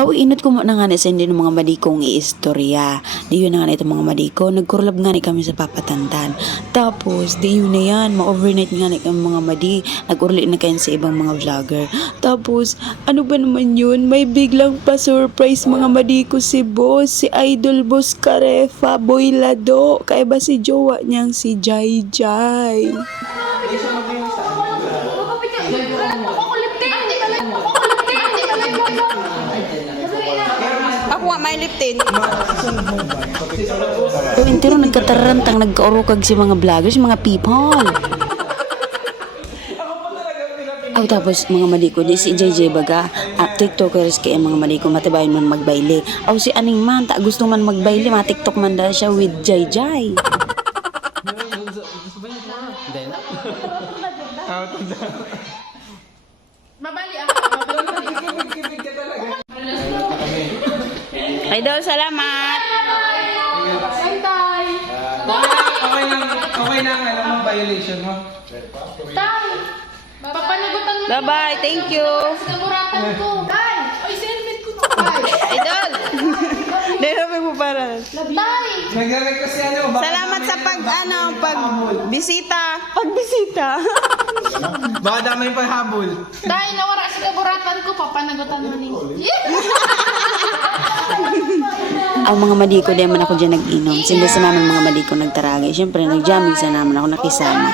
Aw, inot ko mo na nga na sa hindi ng mga madikong iistorya. Di yun na nga na itong mga madiko. Nagkurlab nga ni kami sa papatantan. Tapos, di yun na yan. Ma-overnight nga ni kami mga madi. Nag-urli na kayo sa ibang mga vlogger. Tapos, ano ba naman yun? May biglang pa-surprise mga madiko si boss. Si Idol Boss Carefa, Boy Lado. Kaya ba si jowa niyang si Jai Jai? Ako nga may liptin. So, intero nagkatarantang nagkaurukag si mga vloggers, mga people. Aw, tapos mga madiko di si JJ baga tiktokers kaya mga madiko matibayin man magbayle. Aw, si aning man ta gusto man magbayle, ma-tiktok man da siya with JJ. Mabali ako. Idol, salamat. Okay lang, alam mo, violation mo. Papanagutan mo Bye-bye, thank you. sa muratan ko. Tay! Ay, sinbit ko to. Tay! Idol. Dito mo para. Tay! Nagre-request yan mo. Salamat sa pagbisita. Pagbisita. Baka damay pa habol. Tay, nawara sa kaburatan ko. Papanagutan mo ni. Ang mga madiko di man ako dyan nag-inom. Sinda sa naman mga madiko nagtaragay. Siyempre, nag-jamming sa naman ako nakisama.